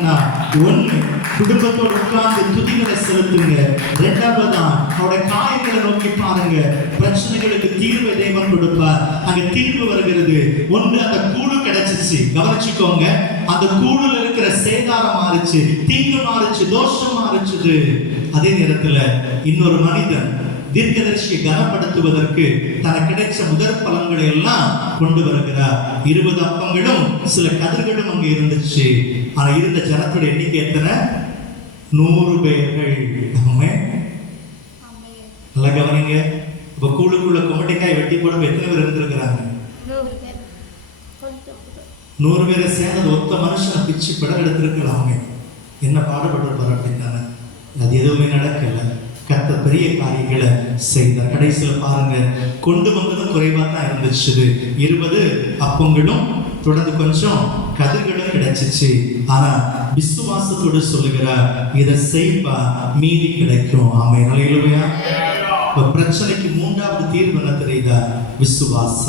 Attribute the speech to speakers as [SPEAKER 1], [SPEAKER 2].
[SPEAKER 1] என்னன்னா ஒண்ணு குடும்பத்தோட உட்கார்ந்து துதிகளை செலுத்துங்க. ரெண்டாவதா அவரோட காயங்களை நோக்கி பாருங்க. பிரச்சனைகளுக்கு தீர்வை தேவன் கொடுப்பார். அங்க தீர்வு வருகிறது. ஒன்று அந்த கூழு கிடைச்சிச்சு. கவனிச்சுக்கோங்க. அந்த கூழுல இருக்கிற சேதாரம் மாறிச்சு. தீங்கு மாறிச்சு தோஷம் மாறிச்சுது. அதே நேரத்துல இன்னொரு மனிதன் தீர்க்கதரிசியை கனப்படுத்துவதற்கு தனக்கு கிடைச்ச முதற் பலன்களை எல்லாம் கொண்டு வருகிறார். இருபது அப்பங்களும் சில கதிர்களும் அங்க இருந்துச்சு. ஆனா இருந்த ஜனத்தோட எண்ணிக்கை எத்தனை? நூறு பேர்கள். நல்லா கவனிங்க. இப்ப கூழுக்குள்ள கொமட்டிக்காய் வெட்டி போடும் எத்தனை பேர் இருந்திருக்கிறாங்க? நூறு பேரை. சேர்ந்தது ஒத்த மனுஷனை பிச்சு படம் எடுத்திருக்கலாமே. என்ன பாடுபட்டிருப்பார் அப்படித்தானே? அது எதுவுமே நடக்கல. கத்த பெரிய காரியங்களை செய்த கடைசியில் பாருங்க கொண்டு வந்ததும் குறைவாக தான் இருந்துச்சு. இருபது அப்பங்களும் தொடர்ந்து கொஞ்சம் கதிர்களும் கிடைச்சிச்சு. ஆனா விசுவாசத்தோடு சொல்லுகிற இதை செய்ப்பா மீதி கிடைக்கும். ஆமை நிலையிலுமையா இப்ப பிரச்சனைக்கு மூன்றாவது தீர்வு என்ன தெரியுதா? விசுவாசம்.